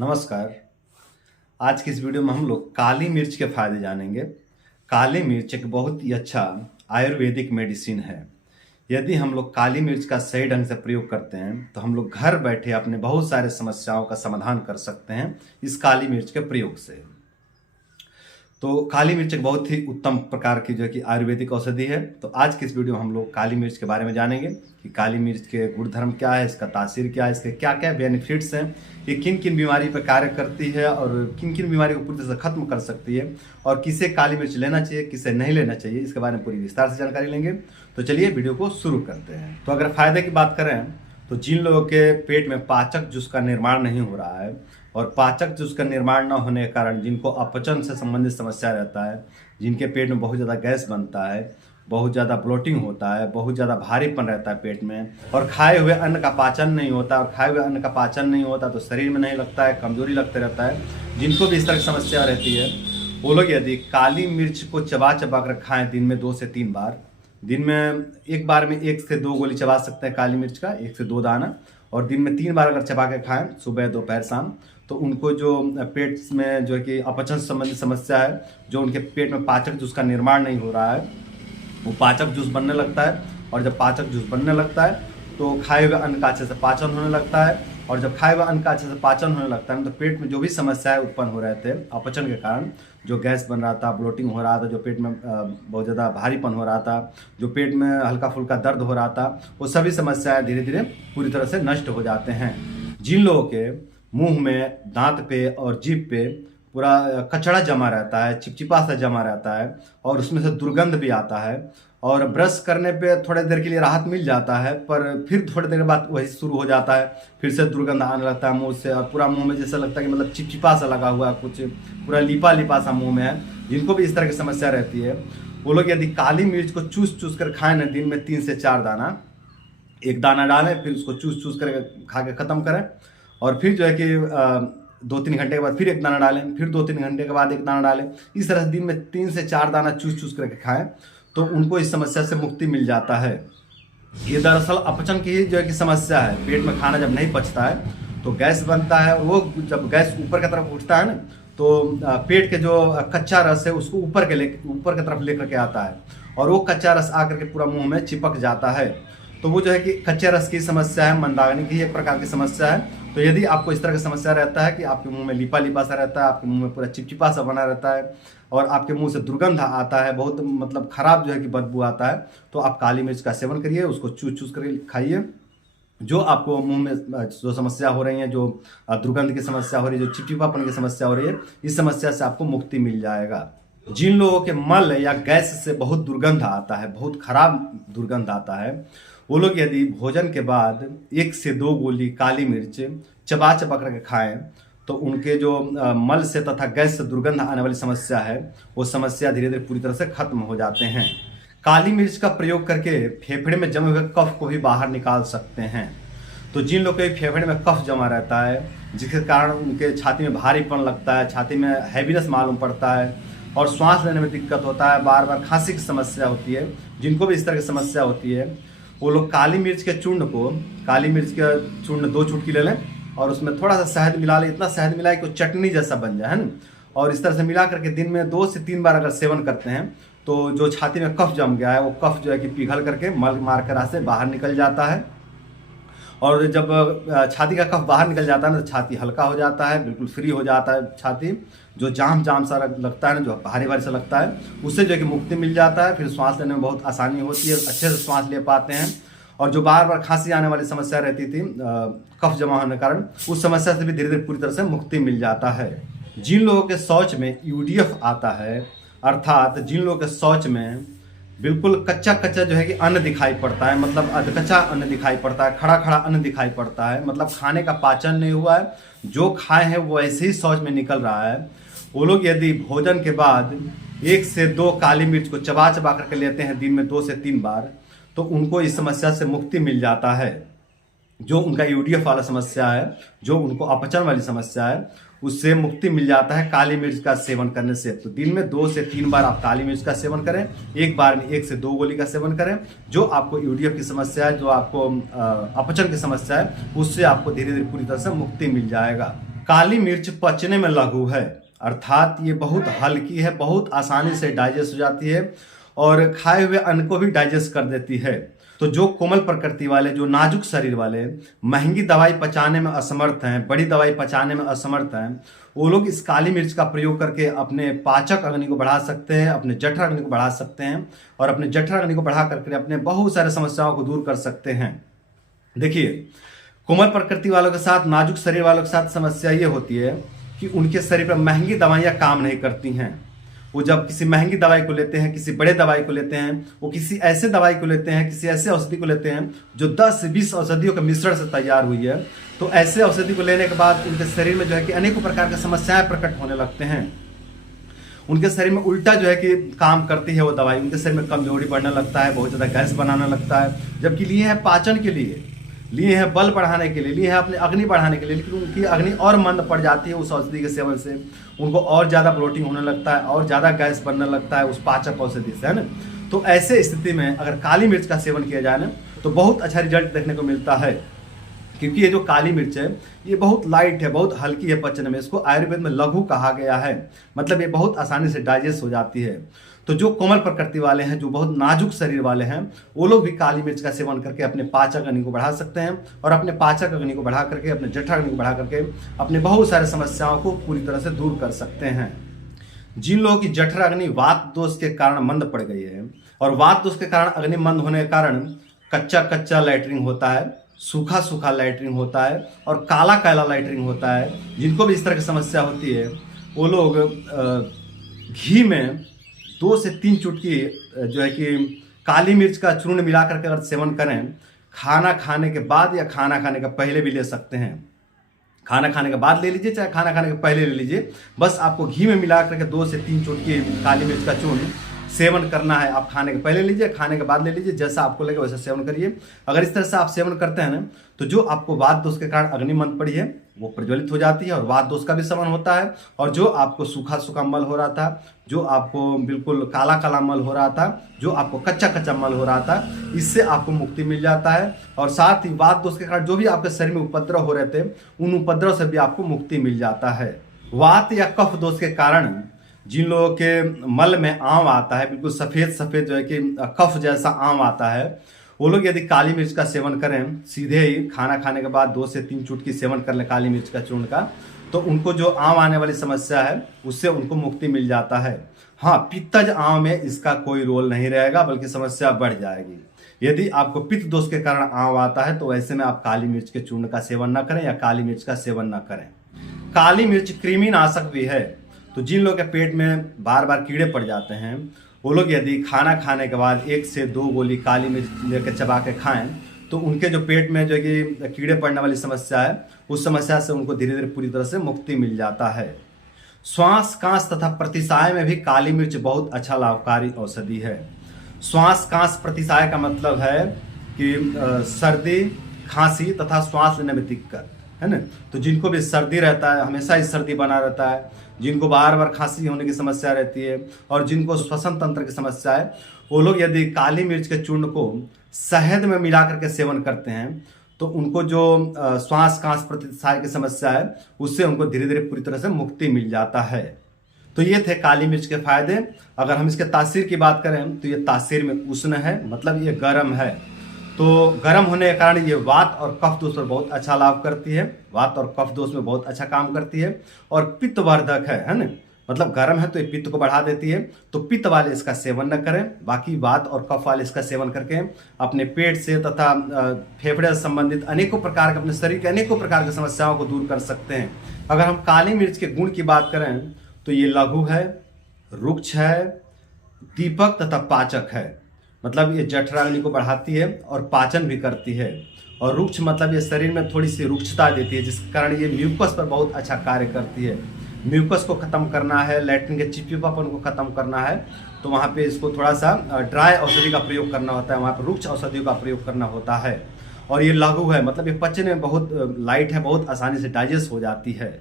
नमस्कार। आज की इस वीडियो में हम लोग काली मिर्च के फायदे जानेंगे। काली मिर्च एक बहुत ही अच्छा आयुर्वेदिक मेडिसिन है। यदि हम लोग काली मिर्च का सही ढंग से प्रयोग करते हैं तो हम लोग घर बैठे अपने बहुत सारे समस्याओं का समाधान कर सकते हैं इस काली मिर्च के प्रयोग से। तो काली मिर्च एक बहुत ही उत्तम प्रकार की जो है कि आयुर्वेदिक औषधि है। तो आज की इस वीडियो में हम लोग काली मिर्च के बारे में जानेंगे कि काली मिर्च के गुणधर्म क्या है, इसका तासीर क्या है, इसके क्या क्या बेनिफिट्स हैं, ये किन किन बीमारी पर कार्य करती है और किन किन बीमारी को पूरी तरह से खत्म कर सकती है, और किसे काली मिर्च लेना चाहिए किसे नहीं लेना चाहिए, इसके बारे में पूरी विस्तार से जानकारी लेंगे। तो चलिए वीडियो को शुरू करते हैं। तो अगर फायदे की बात करें तो जिन लोगों के पेट में पाचक जूस का निर्माण नहीं हो रहा है और पाचक जूस का निर्माण न होने के कारण जिनको अपचन से संबंधित समस्या रहता है, जिनके पेट में बहुत ज़्यादा गैस बनता है, बहुत ज़्यादा ब्लोटिंग होता है, बहुत ज़्यादा भारीपन रहता है पेट में, और खाए हुए अन्न का पाचन नहीं होता, और खाए हुए अन्न का पाचन नहीं होता तो शरीर में नहीं लगता है, कमजोरी लगते रहता है, जिनको भी इस तरह की समस्या रहती है वो लोग यदि काली मिर्च को चबा चबा कर खाएं दिन में 2 से 3 बार, दिन में एक बार में 1 से 2 गोली चबा सकते हैं काली मिर्च का, 1 से 2 दाना, और दिन में 3 बार अगर चबा के खाएं सुबह दोपहर शाम, तो उनको जो पेट में जो है कि अपचन संबंधित समस्या है, जो उनके पेट में पाचक जूस का निर्माण नहीं हो रहा है, वो पाचक जूस बनने लगता है। और जब पाचक जूस बनने लगता है तो खाए हुए अन्न का अच्छे से पाचन होने लगता है, और जब खाए हुए अन्न का अच्छे से पाचन होने लगता है तो पेट में जो भी समस्याएं उत्पन्न हो रहे थे अपचन के कारण, जो गैस बन रहा था, ब्लोटिंग हो रहा था, जो पेट में बहुत ज़्यादा भारीपन हो रहा था, जो पेट में हल्का फुल्का दर्द हो रहा था, वो सभी समस्याएं धीरे धीरे पूरी तरह से नष्ट हो जाते हैं। जिन लोगों के मुंह में, दांत पे और जीभ पे पूरा कचड़ा जमा रहता है, चिपचिपा सा जमा रहता है और उसमें से दुर्गंध भी आता है, और ब्रश करने पे थोड़ी देर के लिए राहत मिल जाता है पर फिर थोड़ी देर बाद वही शुरू हो जाता है, फिर से दुर्गंध आने लगता है मुंह से, और पूरा मुंह में जैसा लगता है कि मतलब चिपचिपा सा लगा हुआ है, कुछ पूरा लिपा लिपा सा मुंह में है। जिनको भी इस तरह की समस्या रहती है वो लोग यदि काली मिर्च को चूस चूस कर खाएं ना, दिन में 3 से 4 दाना, एक दाना डालें फिर उसको चूस चूस कर खा के ख़त्म करें, और फिर जो है कि 2-3 घंटे के बाद फिर एक दाना डालें, फिर 2-3 घंटे के बाद एक दाना डालें, इस तरह से दिन में 3 से 4 दाना चूस चूस करके खाएं तो उनको इस समस्या से मुक्ति मिल जाता है। ये दरअसल अपचन की जो है कि समस्या है। पेट में खाना जब नहीं पचता है तो गैस बनता है, वो जब गैस ऊपर की तरफ उठता है ना तो पेट के जो कच्चा रस है उसको ऊपर की तरफ लेकर के आता है, और वो कच्चा रस आकर के पूरा मुंह में चिपक जाता है। तो वो जो है कि कच्चे रस की समस्या है, मंदाग्नि की एक प्रकार की समस्या है। तो यदि आपको इस तरह की समस्या रहता है कि आपके मुंह में लिपा लिपा सा रहता है, आपके मुंह में पूरा चिपचिपा सा बना रहता है, और आपके मुंह से दुर्गंध आता है, बहुत मतलब खराब जो है कि बदबू आता है, तो आप काली मिर्च का सेवन करिए, उसको चूस चूस करके खाइए। जो आपको मुंह में जो समस्या हो रही है, जो दुर्गंध की समस्या हो रही है, जो चिपचिपापन की समस्या हो रही है, इस समस्या से आपको मुक्ति मिल जाएगा। जिन लोगों के मल या गैस से बहुत दुर्गंध आता है, बहुत खराब दुर्गंध आता है, वो लोग यदि भोजन के बाद 1 से 2 गोली काली मिर्च चबा चबा करके खाएं तो उनके जो मल से तथा गैस से दुर्गंध आने वाली समस्या है वो समस्या धीरे धीरे पूरी तरह से खत्म हो जाते हैं। काली मिर्च का प्रयोग करके फेफड़े में जमे हुए कफ को भी बाहर निकाल सकते हैं। तो जिन लोगों के फेफड़े में कफ जमा रहता है जिसके कारण उनके छाती में भारीपन लगता है, छाती में हैवीनेस मालूम पड़ता है और श्वास लेने में दिक्कत होता है, बार बार खांसी की समस्या होती है, जिनको भी इस तरह की समस्या होती है वो लोग काली मिर्च के चूर्ण 2 चुटकी ले लें और उसमें थोड़ा सा शहद मिला लें, इतना शहद मिलाए कि वो चटनी जैसा बन जाए, है ना। और इस तरह से मिला करके दिन में 2 से 3 बार अगर सेवन करते हैं तो जो छाती में कफ जम गया है वो कफ जो है कि पिघल करके मल मार्ग के रास्ते बाहर निकल जाता है, और जब छाती का कफ बाहर निकल जाता है ना तो छाती हल्का हो जाता है, बिल्कुल फ्री हो जाता है। छाती जो जाम जाम सा लगता है ना, जो भारी भारी सा लगता है, उससे जो है कि मुक्ति मिल जाता है। फिर सांस लेने में बहुत आसानी होती है, अच्छे से सांस ले पाते हैं। और जो बार बार खांसी आने वाली समस्या रहती थी कफ जमा होने के कारण, उस समस्या से भी धीरे धीरे पूरी तरह से मुक्ति मिल जाता है। जिन लोगों के शौच में यूडीएफ आता है, अर्थात जिन लोगों के शौच में बिल्कुल कच्चा कच्चा जो है कि अन्न दिखाई पड़ता है, मतलब अधकच्चा अन्न दिखाई पड़ता है, खड़ा खड़ा अन्न दिखाई पड़ता है, मतलब खाने का पाचन नहीं हुआ है, जो खाए हैं वो ऐसे ही शौच में निकल रहा है, वो लोग यदि भोजन के बाद 1 से 2 काली मिर्च को चबा चबा करके लेते हैं दिन में 2 से 3 बार, तो उनको इस समस्या से मुक्ति मिल जाता है। जो उनका यूडीएफ वाला समस्या है, जो उनको अपचन वाली समस्या है, उससे मुक्ति मिल जाता है काली मिर्च का सेवन करने से। तो दिन में 2 से 3 बार आप काली मिर्च का सेवन करें, एक बार में 1 से 2 गोली का सेवन करें। जो आपको यूडीएफ की समस्या है, जो आपको अपचन की समस्या है, उससे आपको धीरे धीरे पूरी तरह से मुक्ति मिल जाएगा। काली मिर्च पचने में लघु है, अर्थात ये बहुत हल्की है, बहुत आसानी से डाइजेस्ट हो जाती है और खाए हुए अन्न को भी डाइजेस्ट कर देती है। तो जो कोमल प्रकृति वाले, जो नाजुक शरीर वाले, महंगी दवाई पचाने में असमर्थ हैं, बड़ी दवाई पचाने में असमर्थ हैं, वो लोग इस काली मिर्च का प्रयोग करके अपने पाचक अग्नि को बढ़ा सकते हैं, अपने जठर अग्नि को बढ़ा सकते हैं और अपने जठर अग्नि को बढ़ा करके अपने बहुत सारे समस्याओं को दूर कर सकते हैं। देखिए, कोमल प्रकृति वालों के साथ, नाजुक शरीर वालों के साथ समस्या ये होती है कि उनके शरीर पर महंगी दवाइयाँ काम नहीं करती हैं। वो जब किसी महंगी दवाई को लेते हैं, किसी बड़े दवाई को लेते हैं, वो किसी ऐसे दवाई को लेते हैं, किसी ऐसे औषधि को लेते हैं जो 10 से 20 औषधियों के मिश्रण से तैयार हुई है, तो ऐसे औषधि को लेने के बाद उनके शरीर में जो है कि अनेकों प्रकार की समस्याएं प्रकट होने लगते हैं। उनके शरीर में उल्टा जो है कि काम करती है वो दवाई, उनके शरीर में कमजोरी बढ़ने लगता है, बहुत ज़्यादा गैस बनाने लगता है, जबकि लिए हैं पाचन के लिए, लिए हैं बल बढ़ाने के लिए, लिए हैं अपने अग्नि बढ़ाने के लिए, लेकिन उनकी अग्नि और मंद पड़ जाती है उस औषधि के सेवन से। उनको और ज़्यादा ब्लोटिंग होने लगता है और ज़्यादा गैस बनने लगता है उस पाचक औषधि से, है ना। तो ऐसे स्थिति में अगर काली मिर्च का सेवन किया जाए ना तो बहुत अच्छा रिजल्ट देखने को मिलता है, क्योंकि ये जो काली मिर्च है ये बहुत लाइट है, बहुत हल्की है पचने में। इसको आयुर्वेद में लघु कहा गया है, मतलब ये बहुत आसानी से डाइजेस्ट हो जाती है। तो जो कोमल प्रकृति वाले हैं, जो बहुत नाजुक शरीर वाले हैं, वो लोग भी काली मिर्च का सेवन करके अपने पाचक अग्नि को बढ़ा सकते हैं और अपने पाचक अग्नि को बढ़ा करके, अपने जठर अग्नि को बढ़ा करके अपने बहुत सारे समस्याओं को पूरी तरह से दूर कर सकते हैं। जिन लोगों की जठर अग्नि वात दोष के कारण मंद पड़ गई है, और वात दोष के कारण अग्नि मंद होने के कारण कच्चा कच्चा लैटरिन होता है, सूखा सूखा लैटरिन होता है और काला काला लैटरिन होता है, जिनको भी इस तरह की समस्या होती है, वो लोग घी में 2 से 3 चुटकी जो है कि काली मिर्च का चूर्ण मिला करके अगर सेवन करें, खाना खाने के बाद या खाना खाने का पहले भी ले सकते हैं। खाना खाने के बाद ले लीजिए, चाहे खाना खाने के पहले ले लीजिए, बस आपको घी में मिला करके 2 से 3 चुटकी काली मिर्च का चूर्ण सेवन करना है। आप खाने के पहले लीजिए, खाने के बाद ले लीजिए, जैसा आपको लगे वैसा सेवन करिए। अगर इस तरह से आप सेवन करते हैं ना, तो जो आपको वात दोष के कारण अग्नि मंद पड़ी है वो प्रज्वलित हो जाती है और वात दोष का भी शमन होता है। और जो आपको सूखा सूखा मल हो रहा था, जो आपको बिल्कुल काला काला मल हो रहा था, जो आपको कच्चा कच्चा मल हो रहा था, इससे आपको मुक्ति मिल जाता है। और साथ ही वात दोष के कारण जो भी आपके शरीर में उपद्रव हो रहे थे, उन उपद्रव से भी आपको मुक्ति मिल जाता है। वात या कफ दोष के कारण जिन लोगों के मल में आम आता है, बिल्कुल सफ़ेद सफ़ेद जो है कि कफ जैसा आम आता है, वो लोग यदि काली मिर्च का सेवन करें, सीधे ही खाना खाने के बाद 2 से 3 चुटकी सेवन कर लें काली मिर्च का चूर्ण का, तो उनको जो आम आने वाली समस्या है उससे उनको मुक्ति मिल जाता है। हाँ, पित्तज आम में इसका कोई रोल नहीं रहेगा, बल्कि समस्या बढ़ जाएगी। यदि आपको पित्त दोष के कारण आम आता है तो ऐसे में आप काली मिर्च के चूर्ण का सेवन ना करें या काली मिर्च का सेवन ना करें। काली मिर्च कृमिनाशक भी है, तो जिन लोगों के पेट में बार बार कीड़े पड़ जाते हैं, वो लोग यदि खाना खाने के बाद 1 से 2 गोली काली मिर्च लेकर चबा के खाएं, तो उनके जो पेट में जो है कि कीड़े पड़ने वाली समस्या है, उस समस्या से उनको धीरे धीरे पूरी तरह से मुक्ति मिल जाता है। श्वास कांस तथा प्रतिसाय में भी काली मिर्च बहुत अच्छा लाभकारी औषधि है। श्वास कांस प्रतिसाय का मतलब है कि सर्दी, खांसी तथा श्वास लेने में दिक्कत, है ना। तो जिनको भी सर्दी रहता है, हमेशा ही सर्दी बना रहता है, जिनको बार बार खांसी होने की समस्या रहती है और जिनको श्वसन तंत्र की समस्या है, वो लोग यदि काली मिर्च के चूर्ण को शहद में मिला करके सेवन करते हैं, तो उनको जो श्वास कांस प्रतिसाय की समस्या है उससे उनको धीरे धीरे पूरी तरह से मुक्ति मिल जाता है। तो ये थे काली मिर्च के फायदे। अगर हम इसके तासीर की बात करें तो ये तासीर में उष्ण है, मतलब ये गर्म है। तो गर्म होने के कारण ये वात और कफ दोष पर बहुत अच्छा लाभ करती है, वात और कफ दोष में बहुत अच्छा काम करती है और पित्तवर्धक है ना। मतलब गर्म है तो ये पित्त को बढ़ा देती है, तो पित्त वाले इसका सेवन न करें, बाकी वात और कफ वाले इसका सेवन करके अपने पेट से तथा फेफड़े से संबंधित अनेकों प्रकार के, अपने शरीर के अनेकों प्रकार की समस्याओं को दूर कर सकते हैं। अगर हम काली मिर्च के गुण की बात करें तो ये लघु है, रुक्ष है, दीपक तथा पाचक है। मतलब ये जठराग्नि को बढ़ाती है और पाचन भी करती है। और रुक्ष मतलब ये शरीर में थोड़ी सी रुक्षता देती है, जिस कारण ये म्यूकस पर बहुत अच्छा कार्य करती है। म्यूकस को खत्म करना है, लैट्रिन के चिपचिपापन को खत्म करना है, तो वहाँ पे इसको थोड़ा सा ड्राई औषधि का प्रयोग करना होता है, वहाँ पर रुक्ष औषधियों का प्रयोग करना होता है। और ये लघु है, मतलब ये पचने में बहुत लाइट है, बहुत आसानी से डाइजेस्ट हो जाती है।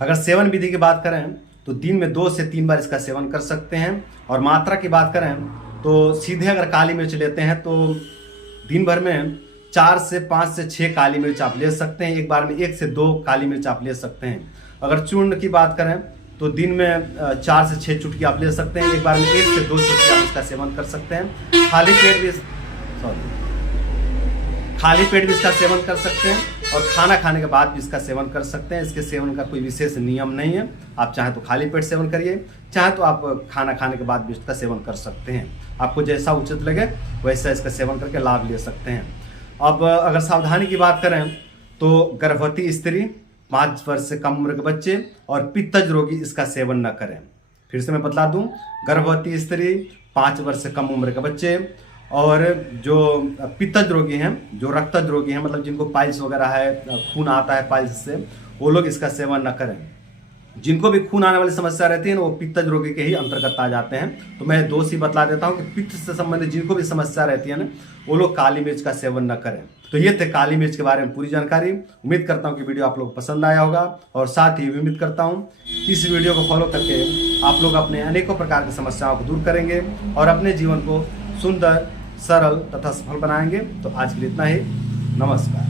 अगर सेवन विधि की बात करें तो दिन में 2 से 3 बार इसका सेवन कर सकते हैं। और मात्रा की बात करें तो सीधे अगर काली मिर्च लेते हैं तो दिन भर में 4 से 5 से 6 काली मिर्च आप ले सकते हैं। एक बार में 1 से 2 काली मिर्च आप ले सकते हैं। अगर चूर्ण की बात करें तो दिन में 4 से 6 चुटकी आप ले सकते हैं। एक बार में 1 से 2 चुटकी आप इसका सेवन कर सकते हैं। खाली पेट भी इसका सेवन कर सकते हैं और खाना खाने के बाद भी इसका सेवन कर सकते हैं। इसके सेवन का कोई विशेष नियम नहीं है। आप चाहे तो खाली पेट सेवन करिए, चाहे तो आप खाना खाने के बाद भी इसका सेवन कर सकते हैं। आपको जैसा उचित लगे वैसा इसका सेवन करके लाभ ले सकते हैं। अब अगर सावधानी की बात करें तो गर्भवती स्त्री, 5 वर्ष से कम उम्र के बच्चे और पित्तज रोगी इसका सेवन न करें। फिर से मैं बतला दूं, गर्भवती स्त्री, 5 वर्ष से कम उम्र के बच्चे और जो पित्तज रोगी हैं, जो रक्तज रोगी हैं, मतलब जिनको पाइल्स वगैरह है, खून आता है पाइल्स से, वो लोग इसका सेवन न करें। जिनको भी खून आने वाली समस्या रहती है ना, वो पित्तज रोगी के ही अंतर्गत आ जाते हैं। तो मैं दोष ही बतला देता हूँ कि पित्त से संबंधित जिनको भी समस्या रहती है ना, वो लोग काली मिर्च का सेवन न करें। तो ये थे काली मिर्च के बारे में पूरी जानकारी। उम्मीद करता हूँ कि वीडियो आप लोग को पसंद आया होगा और साथ ही उम्मीद करता हूँ कि इस वीडियो को फॉलो करके आप लोग अपने अनेकों प्रकार की समस्याओं को दूर करेंगे और अपने जीवन को सुंदर, सरल तथा सफल बनाएंगे। तो आज के लिए इतना ही। नमस्कार।